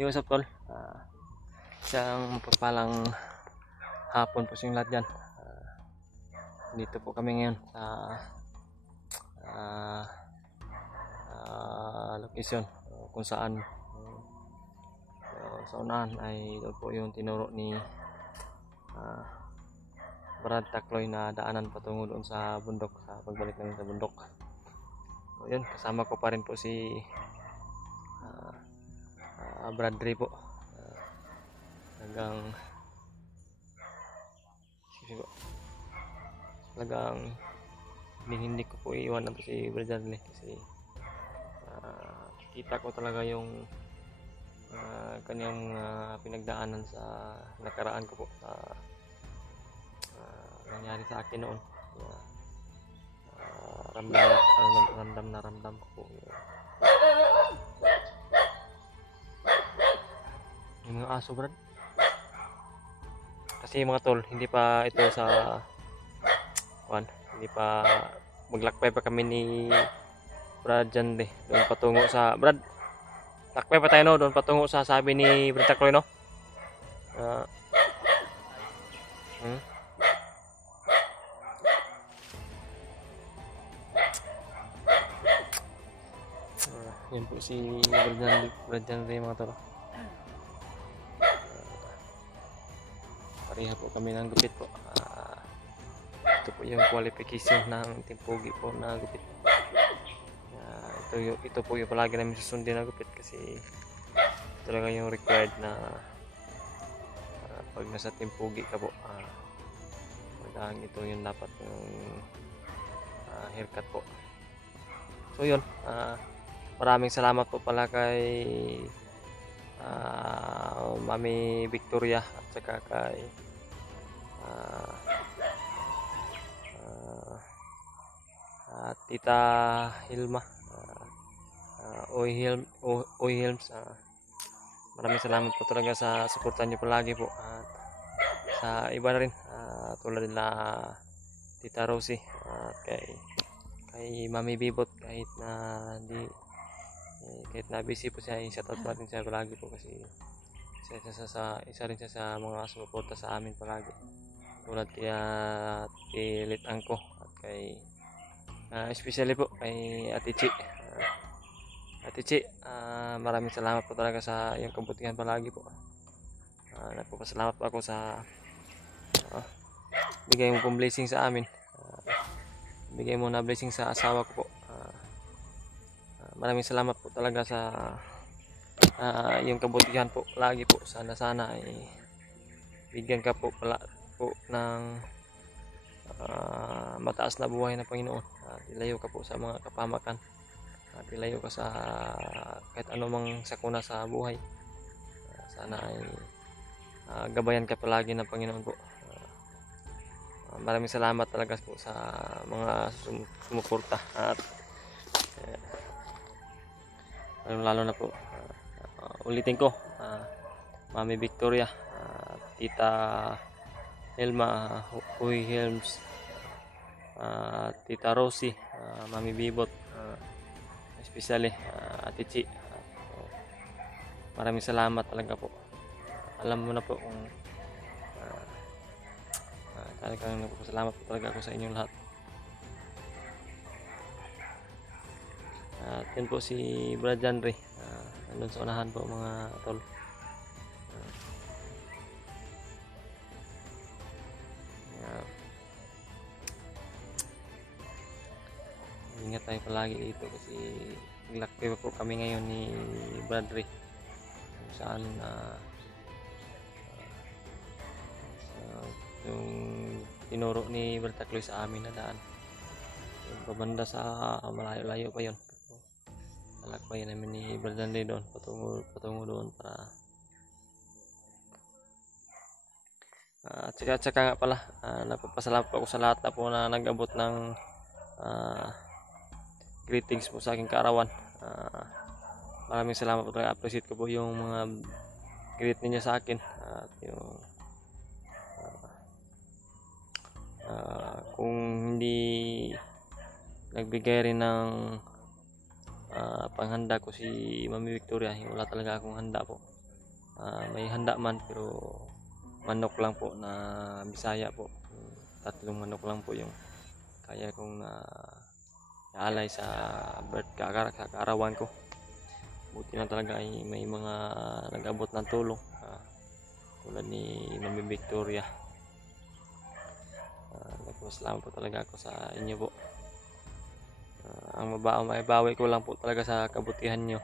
What's up tol? Isang mapagpalang hapon po sa inyong lahat dyan. Dito po kami ngayon sa location kung saan sa unahan ay doon po yung tinuro ni Brad Tacloy na daanan patungo doon sa bundok, sa pagbalik namin sa bundok. So, yun, kasama ko pa rin po si Brad Ray po. Talagang hindi ko po iiwanan to si Brad Ray kasi kita ko talaga yung kanyang pinagdaanan sa nakaraan ko po, sa nangyari sa akin noon. Ramdam ko po yung mga aso, Brad. Kasi mga tol, hindi pa ito sa hindi pa maglakbay pa kami ni Brad dyan doon patungo sa Brad. Lakbay pa tayo, no? Doon patungo sa sabi ni Brad Tacloy, no? Yan po si Brad Ray, mga tol. Pareha po kami ng gupit po. Ito po yung qualification ng timpugi po na gupit. Ito po yung palagi namin susundin na gupit kasi talaga yung required na pag nasa timpugi ka po, ito yung dapat yung haircut po. So yun, maraming salamat po pala kay Mami Victoria at saka kay Tita Hilma, Oy Hilms. Maraming salamat po talaga sa suporta niyo palagi po, at sa iba na rin tulad nila Tita Rosie at kay Mami Bibot, kahit na busy po siya, i-shoutout pa rin siya palagi po kasi isa rin siya sa mga sumuporta sa amin palagi, tulad kay Lit Angko at kay especially po kay Ate Chi. Maraming salamat po talaga sa iyong kabutihan palagi po. Nagpapasalamat po ako sa bigay mo pong blessing sa amin, bigay mo na blessing sa asawa ko po. Maraming salamat po talaga sa yung kabutihan po lagi po. Sana ay bigyan ka po pala po ng mataas na buhay na Panginoon, at ilayo ka po sa mga kapamakan, at ilayo ka sa kahit anumang sakuna sa buhay. Sana ay gabayan ka palagi ng Panginoon po. Maraming salamat talaga po sa mga sumuporta, at lalo na po ulitin ko, Mami Victoria, Tita Hilma, Uy Helms, Tita Rosie, Mami Bibot, especially Ate Chi. Maraming salamat talaga po. Alam mo na po kung talagang nagpapasalamat po talaga ako sa inyong lahat. At yun po si Brad Ray, nandun sa unahan po mga tol. Ingat tayo palagi dito kasi naglakbay po kami ngayon ni Brad Ray kung saan yung tinuro ni Brad Tacloy sa amin na daan, yung pabanda sa malayo-layo pa yun. Nalakbay namin ni Brad Ray doon patungo doon para at saka nga pala, nagpapasalamat po ako sa lahat na po na nag-abot ng greetings po sa aking kaarawan. Maraming salamat po talaga. Appreciate ko po yung mga greet ninyo sa akin, at yung kung hindi nagbigay rin ng panghanda ko si Mami Victoria, wala talaga akong handa po. may handa man, pero manok lang po na Bisaya po. 3 manok lang po yung kaya kong naalay sa kaarawan ko. Buti na talaga ay may mga nag-abot ng tulong, tulad ni Mami Victoria. Nagpapasalamat po talaga ako sa inyo po. Ang maibawi ko lang po talaga sa kabutihan nyo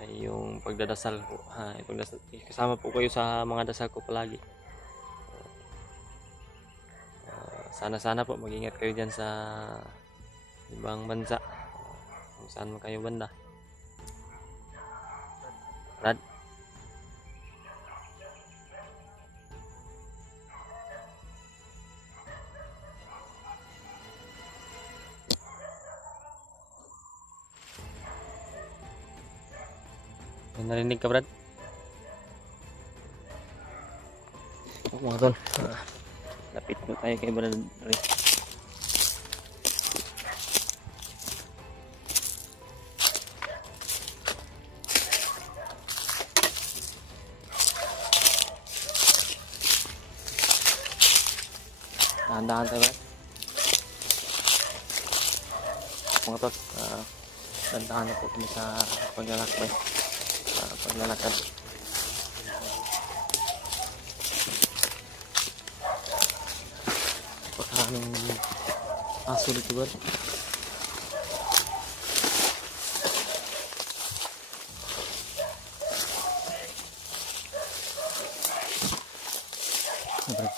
ay yung pagdadasal po. Kasama po kayo sa mga dasal ko palagi. Sana po mag-ingat kayo dyan sa ibang bansa, kung saan man kayo banda. Rad. May narinig ka, Brad? Mga tol, lapit po tayo kay Brad Ray. Dahan-dahan tayo, Brad. Mga tol, dahan-dahan na po kami sa paglalakbay, paglalakad. Pagkaraming aso dito, Brad. Brad.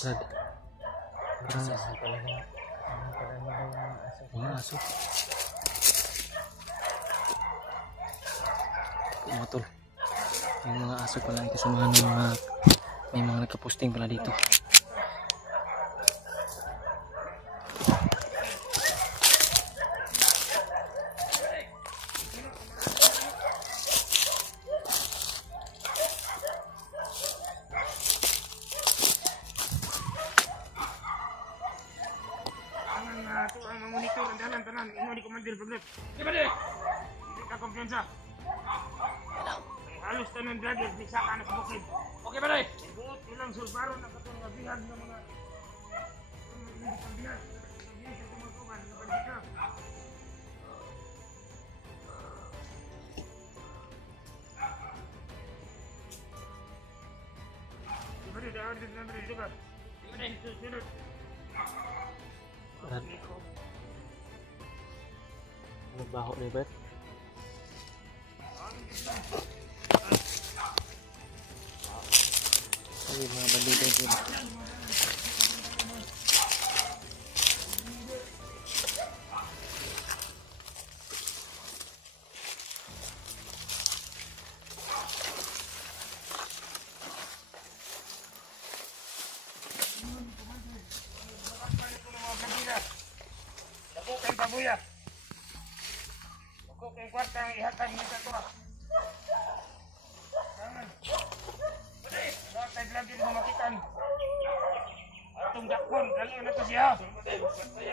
Brad, mga aso. Mga tol, yung mga aso pala ay kasamahan ng mga, may mga nagka-posting pala dito. Ang monitor ang dalan-tanan, ino di komandir paglet. Di ba di? Hindi ka kumpiyansa. Halos tanan vlogger, di saka na sa bukid. Okay ba di? Buot ilang sulbaro na katong nabihag ng mga hindi pambihag. Hindi sa tumagkuban, napalibig ka. Di ba di? Dahil din na rin, di ba? Di ba di? Sunod. Brad, nagbaho ni Brad. Ay, mga bandito sila. Kay babuya. Ako kay kwarta ang ihatag ni Satura. Tangan. Pwede, bakit tayo lang din mamakitan. Atong dakon, dali na to siya. Pwede, pwede.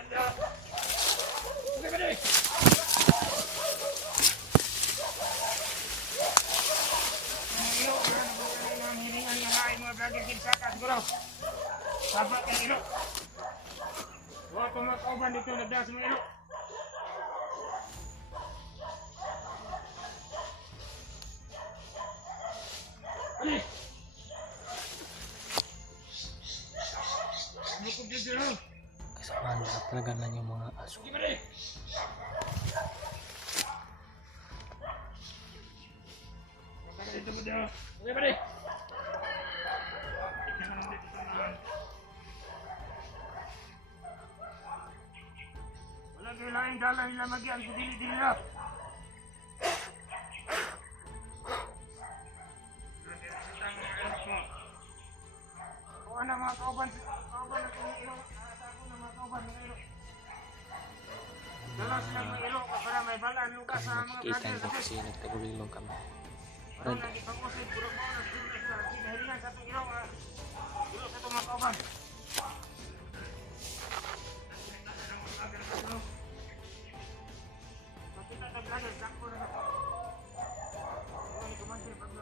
Ang ilo, ang hilingan yung hain mga vlogger kinsaka siguro. Sabak ang ilo. Wah, tumakauban dito, nagdas mo ilo. Ali! Ano kong dito lang? Kasamahan na talaga na yung mga aso. Sige ba rin? dito ba dito? Okay ba dito? Tignan naman dito sa mga. Wala kayo laing dala nila magyan. Dili-dili na. Kuha na mga kauban. Kauban na kung ilo. Ako na mga kauban ng ilo. Dala silang mga ilo para may balaan lukas sa mga Kita vlogger. ko kasi nagtagulilong kami. Parang lagi pang usin, puro mo na sinahilingan sa itong ilaw. Ilo sa itong mga kauban. Makita na vlogger, sakto na na. Ilo ni Kumandir Pablo.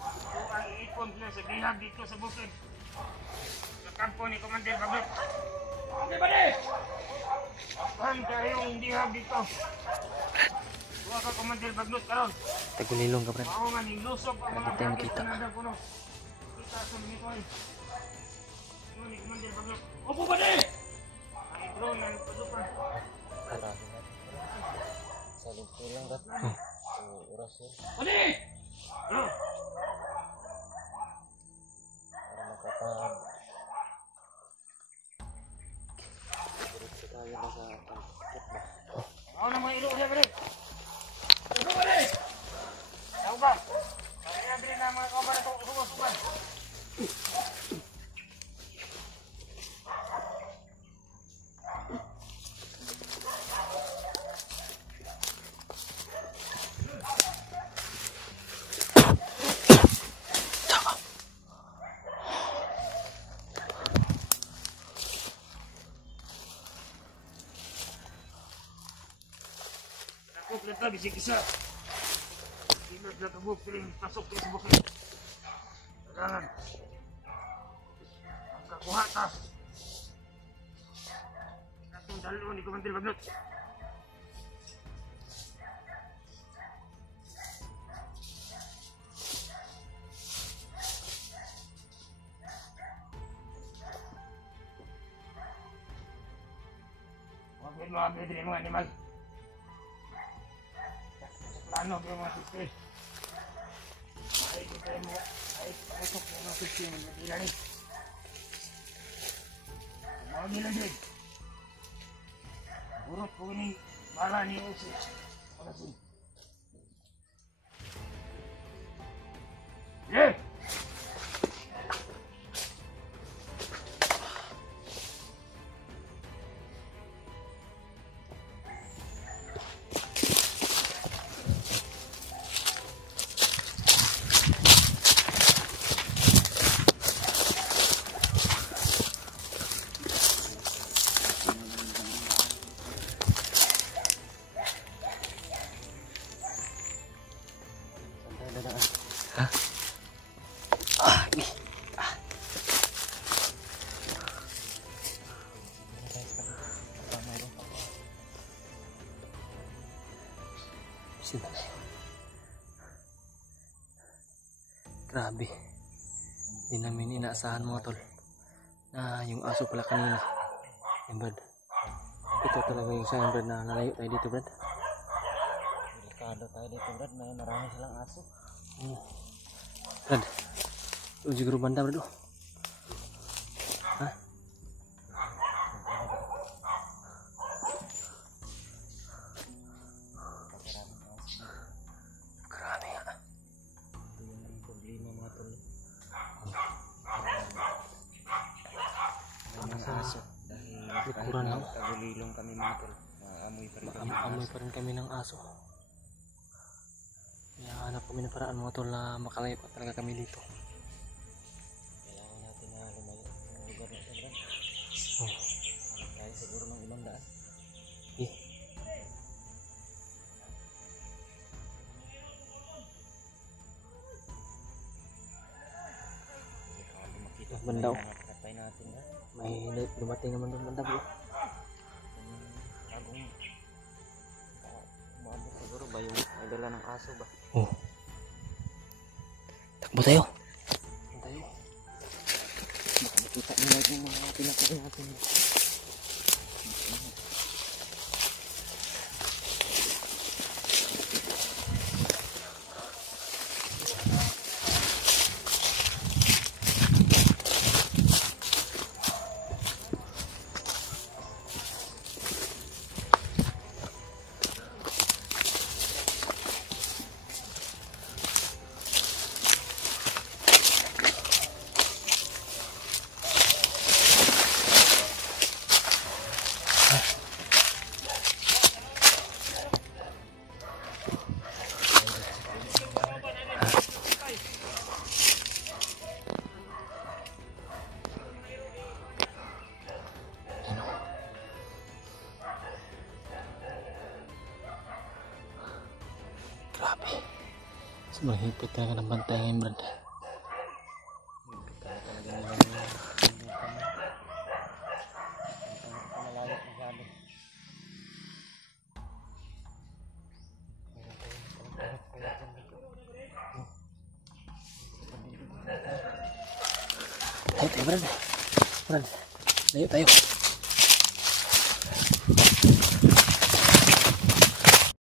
Ito ang iipon nila sa bihag dito sa bukid. Sa kampo ni Kumandir Pablo. Okay ba di? Saan kayong bihag dito? Huwa ka Kumandir Bagnot karon. Tagulilong ka, Brad. Mao nga ning lusog ang mga Bakit tayo vlogger makita? sa nandang kuno. Kita sa mga ito ay. Ito ni Kumandir Bagnot. Opo ba di? Ay bro, nang pasukan. Sa lingko lang, Brad. Oras yun. Odi! Bro! Para makapag... Diretso tayo na sa pagkakit ba? Mao na mga ilo siya ba di? Opo ba di? Tao ba? Kaya bilhin na mga kauban na itong usubos-uban. Takot na tabi si Kisa. Ilas na kabuk piling pasok kayo sa bukid. Kailangan. Ang kakuha ta. Atong dalo ni Kumandir Bagnot. Mga bedrin mga animal. Plano ko mga sisir. Ay, kita mo. Ay, pasok mo mga sisir. Magpapila rin. Mga nila din. Urot ko ni bala ni Usi. Pagasin. Yeah! Ha? Grabe. Di namin inaasahan mga tol na yung aso pala kanina. Yan, Brad. Ito talaga yung sign, Brad, na nalayo tayo dito, Brad. Delikado tayo dito, Brad. May marami silang aso. Brad, ito siguro banda, Brad. Ha? Grabe nga. Ito yung problema mga tol. May aso. Dahil kahit tagulilong kami mga tol, maamoy pa rin kami ng aso. Kaya hanap kami ng paraan mga tol na makalayo pa talaga kami dito. Kailangan natin na lumayo sa lugar na ito, Brad. Tayo siguro ng 500. Bandaw. May dumating naman doon banda, bro. Umabot siguro ba yung may dala ng aso ba? Oh. Takbo tayo. Tayo. Baka makita nila yung mga pinakain natin. Grabe. Mahigpit talaga ng bantay ngayon, Brad. Tayo tayo, Brad. Brad, layo tayo.